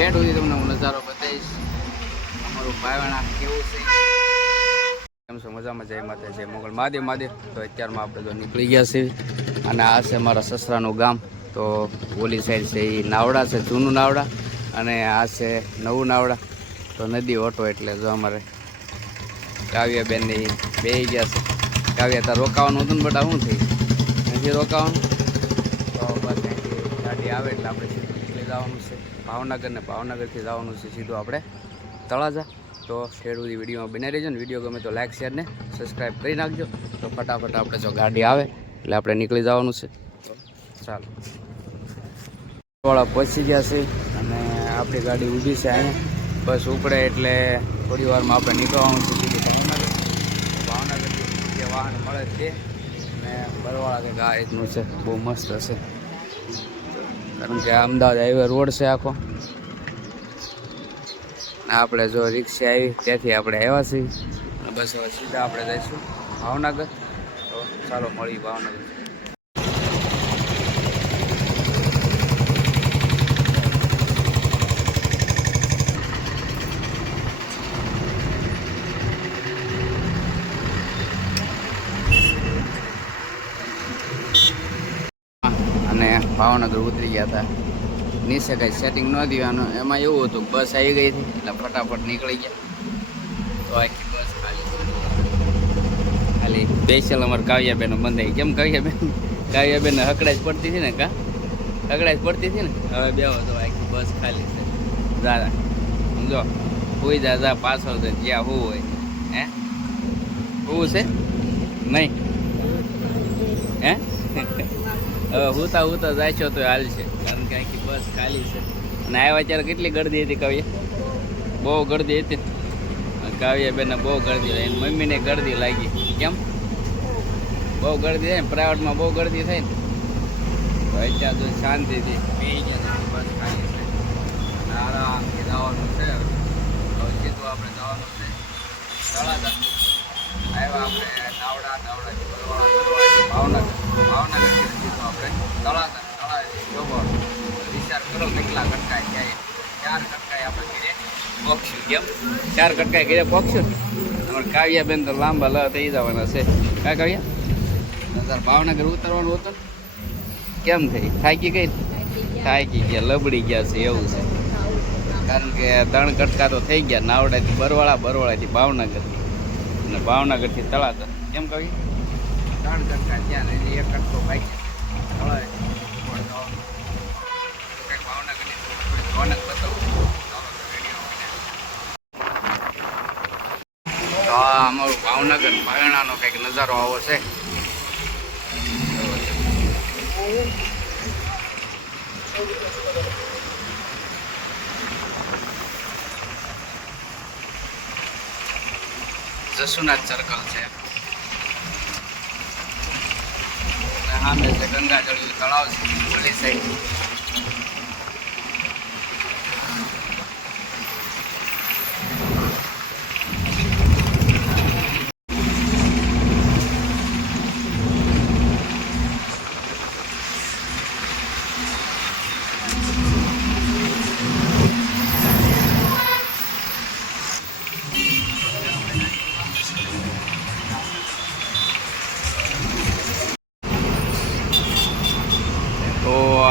ઠેઠ સુધી તમને હું નજારો બતાવીશ અમારું ભાવણા કેવું છે. કેમ છો? મજામાં? જય માતા જય મોગલ મહાદેવ મહાદેવ. તો અત્યારમાં આપણે તો નીકળી ગયા છીએ અને આ છે મારા સસરાનું ગામ. તો ઓલી સાઈડ છે એ નાવડા છે, જૂનું નાવડા, અને આ છે નવું નાવડા. તો નદી ઓટો એટલે જો અમારે કાવ્યાબેન ને બે ગયા છે. કાવ્યા તાર રોકાવાનું હતું ને બટા શું થઈ નથી રોકાવાનું? તો બસ અહીંથી ગાડી આવે એટલે આપણે સીધું નીકળી જવાનું છે ભાવનગર, ને ભાવનગરથી જવાનું છે સીધું આપણે તળાજા. તો ખેડૂતી વિડીયોમાં બને રહેજો ને. વિડીયો ગમે તો લાઈક શેર ને સબસ્ક્રાઈબ કરી નાખજો. તો ફટાફટ આપણે જો ગાડી આવે એટલે આપણે નીકળી જવાનું છે. તો ચાલો, વાળા પહોંચી ગયા છે અને આપણી ગાડી ઊભી છે અહીંયા. બસ ઉપડે એટલે થોડી વારમાં આપણે નીકળવાનું છે સીધું ભાવનગર. ભાવનગરથી જે વાહન મળે તે અને બરવાળા કંઈક આ રીતનું છે, બહુ મસ્ત હશે. કારણ કે અમદાવાદ હાઈવે રોડ છે આખો. આપણે જો રિક્ષા આવી ત્યાંથી આપણે આવ્યા છીએ અને બસ હવે સીધા આપણે જઈશું ભાવનગર. તો ચાલો મળીએ ભાવનગર. અને ભાવનગર ઉતરી ગયા હતા. નીચે કંઈ સેટિંગ ન દેવાનું, એમાં એવું હતું બસ આવી ગઈ હતી એટલે ફટાફટ નીકળી ગયા. તો આખી બસ ખાલી સ્પેશિયલ અમારે કાવ્યાબેન બંધાઈ. કેમ કાવ્યાબેન? કાવ્યાબેન હકડાઈ જ પડતી હતી ને, કા હકડાઈ જ પડતી હતી ને. હવે બે તો આખી બસ ખાલી છે. દાદા સમજો હોઈ જા પાછળ જ્યાં હોવું હોય. હે હોવું છે નહીં? હે હવે હુતા હુતા જાય છો તો હાલ છે, કારણ કે આખી બસ ખાલી છે. અને આવ્યા ત્યારે કેટલી ગરદી હતી કાવ્ય? બહુ ગરદી હતી. કાવ્યાબેનને બહુ ગરદી, એની મમ્મીને ગરદી લાગી. કેમ? બહુ ગરદી થાય ને, પ્રાઇવેટમાં બહુ ગરદી થાય ને. તો અત્યારે તો શાંતિથી બે ગયા બસ ખાલી છે અને આરામથી જવાનું છે. હવે સીધું આપણે જવાનું છે તળાજા. આવ્યા આપણે નાવડાથી ભાવનગર, ભાવનગરથી સીધું આપણે તળાજા. જોવો વિચાર કરો કેટલા કટકાય જાય. 4 કટકાય આપણે ઘીરે પોખશું. કેમ 4 કટકાય ઘીરે પોખશું? અમારે કાવ્યાબેન તો લાંબા લ થઈ જવાના છે. કાંઈ કાવ્યા તાર ભાવનગર ઉતરવાનું હતું? કેમ થઈ? થાકી ગઈ? થાકી ગયા, લબડી ગયા છે એવું છે. કારણ કે 3 કટકા તો થઈ ગયા. નાવડાથી બરવાળા, બરવાળાથી ભાવનગર અને ભાવનગરથી તળાજા. કેમ કહી? 3 કટકા ત્યાં ને 1 કટકો ભાઈ ભાવનગરની તો આ અમારું ભાવનગર ભાયણાનો કંઈક નજારો આવો છે. જસુનાથ સર્કલ છે. સામે છે ગંગાજળ તળાવ છે ઓલી સાઈડ.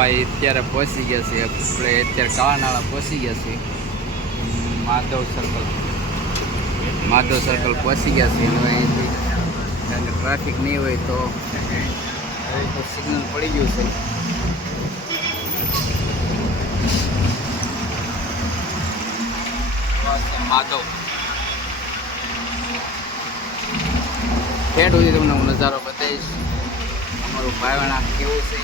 અત્યારે પહોંચી ગયા છીએ આપણે. અત્યારે કાળાનાળા પહોંચી ગયા છીએ. માધવ સર્કલ પહોંચી ગયા છીએ. હવે અહીંથી કારણ કે ટ્રાફિક નહીં હોય તો સિગ્નલ પડી ગયું છે. માધવ ઠેઠ સુધી તમને હું નજારો બતાવીશ અમારું ભાવણા કેવું છે.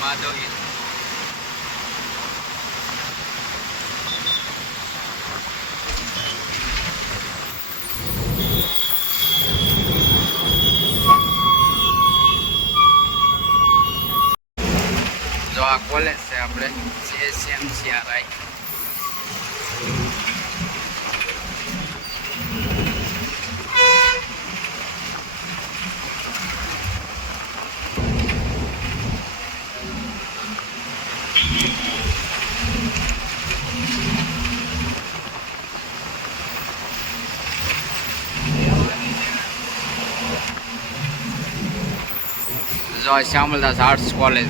માધવ છે આપણે CSMCRI. જો શ્યામલદાસ આર્ટ્સ કોલેજ,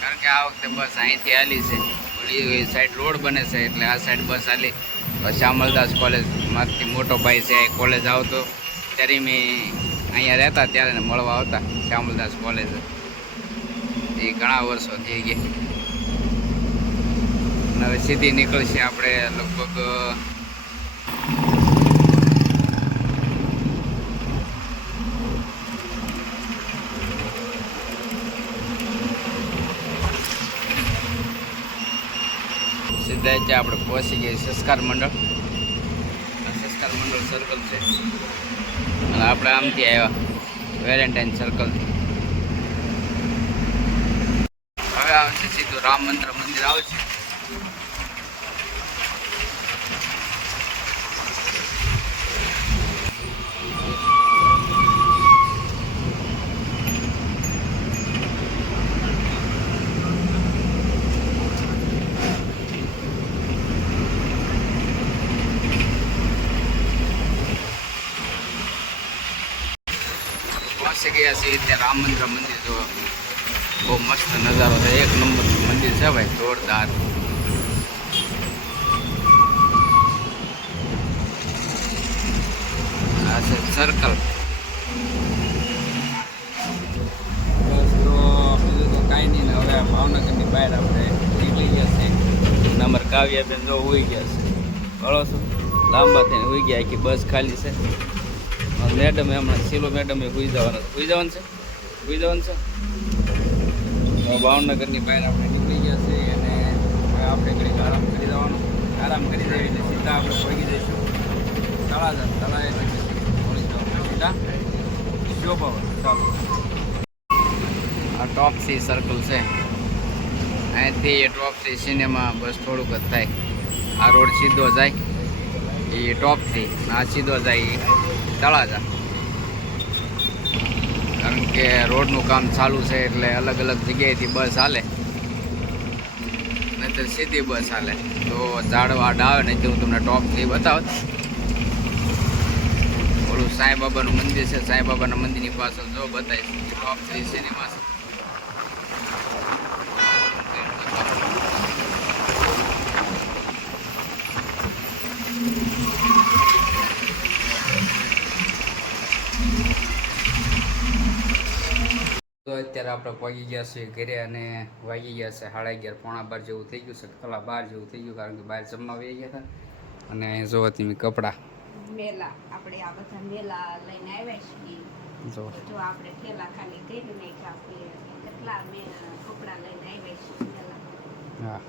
કારણ કે આ વખતે બસ અહીંથી હાલી છે, ઓલી સાઈડ રોડ બને છે એટલે આ સાઈડ બસ હાલી. શ્યામલદાસ કોલેજમાંથી મોટો ભાઈ છે કોલેજ આવતો, ત્યારે મેં અહીંયા રહેતા ત્યારે મળવા આવતા શ્યામલદાસ કોલેજ. એ ઘણા વર્ષો થઈ ગયા. અને હવે સીધી નીકળશે આપણે લગભગ સીધા આપણે પહોંચી ગઈ સંસ્કાર મંડળ. સંસ્કાર મંડળ સર્કલ છે અને આપણે આમથી આવ્યા વેલેન્ટાઇન સર્કલથી. હવે આવશે સીધું રામ મંત્ર મંદિર આવશે. પહોંચી ગયા છીએ ત્યાં રામ મંત્ર મંદિર જોવા. બહુ મસ્ત નજારો છે, એક નંબર મંદિર છે ભાઈ, જોરદાર. આ છે સર્કલ. બસ તો બીજું તો કાંઈ નહીં ને. હવે ભાવનગરની બહાર આપણે નીકળી ગયા છે. નંબર કાવ્યાબેન જો ઉઈ ગયા છે, ઘણો શું લાંબા થઈને ઉઈ ગયા. આખી બસ ખાલી છે. મેડમ હમણાં શીલો મેડમે ઉઈ જવાનું છે. ભાવનગરની બહાર આપણે નીકળી ગયા છે અને હવે આપણે ઘડીક આરામ કરી દેવાનો. આરામ કરી દઈએ એટલે સીધા આપણે પહોંચી જઈશું તળાજા. તળાજા એટલે પહોંચી જવાનું સીધા શોભાવન. ચાલો, આ ટોપસી સર્કલ છે. અહીંથી એ ટોપસી સિનેમા બસ થોડુંક જ થાય. આ રોડ સીધો જાય એ ટોપસી, આ સીધો જાય એ તળાજા. કારણ કે રોડનું કામ ચાલુ છે એટલે અલગ અલગ જગ્યાએથી બસ હાલે, નહીતર સીધી બસ હાલે. તો ઝાડવાડ આવે ને હું તમને ટોપથી બતાવત. ઓલું સાંઈ બાબાનું મંદિર છે, સાંઈ બાબાના મંદિરની પાછળ જો બતાવીશ ટોપથી સિનેમા છે. તો અત્યારે આપણે પહોંચી ગયા છીએ ઘરે અને વાગી ગયા છે 11:30 પોણા 12 જેવું થઈ ગયું છે, કલા 12 જેવું થઈ ગયું. કારણ કે બહાર જમવા વહી ગયા હતા. અને જો તમે કપડાં મેલા આપણે આ બધા મેલા લઈને આવ્યા છીએ. જો આપણે થેલા ખાલી કરી નાખ્યા, આપણે કેટલા કપડાં લઈને આવ્યા છીએ મેલા. હા,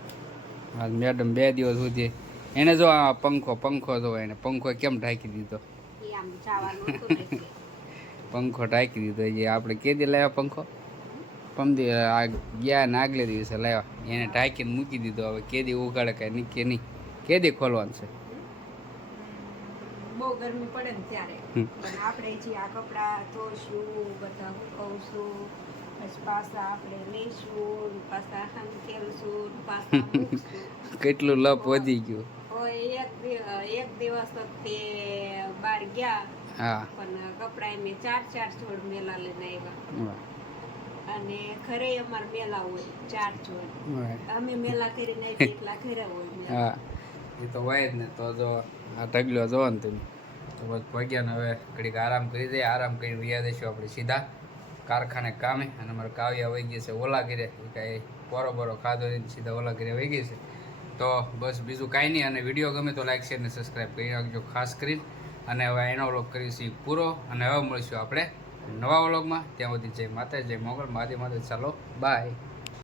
આજ મેડમ 2 દિવસ સુધી એને જો આ પંખો જો એને પંખો કેમ ઢાંકી દીધો. એ આમ જવાનું હતું ને પંખો ઢાંકી દીધો. જે આપણે કેદી લાવ્યા પંખો? પમદી આ ગયા ને આગલે દિવસે લાવ્યા, એને ઢાંકીને મૂકી દીધો. હવે કેદી ઉગાડે કાંઈ કે નહીં, કેદી ખોલવાનું છે? બહુ ગરમી પડે ને ત્યારે. પણ આપણે જે આ કપડાં ધોશું, બધા સુકવશું, પછી પાછા આપણે લઈશું, પાછા હંકેલશું, પાછા મૂકશું. કેટલું લપ વધી ગયું. એક દિવસ તે બહાર ગયા. હા, પણ કપડા મેં 4 જોડ મેલા લઈને આવ્યા. અને ઘરે અમાર મેલા હોય 4 જોડ. અમે મેલા કરીને આવી એટલા ઘરે હોય. હા, એ તો હોય જ ને. તો જો આ ઢગલો જો ને તમે, તો બસ ભગ્યા. હવે ઘડીક આરામ કરી દઈએ. આરામ કરીને વ્યા દઈશું આપણે સીધા કારખાને કામે. અને અમારે કાવ્યા વહી ગઈ છે ઓલા ઘરે. કાંઈ બોરો ખાધો નહીં, સીધા ઓલા ઘરે વહી ગઈ છે. તો બસ બીજું કાંઈ નહીં. અને વિડીયો ગમે તો લાઈક શેર ને સબસ્ક્રાઈબ કરી નાખજો ખાસ કરીને. અને હવે એનો વ્લોગ કરીશું પૂરો. અને હવે મળીશું આપણે નવા વ્લોગમાં. ત્યાં સુધી જય માતા, જય મોગલ, મહાદેવ. ચાલો બાય.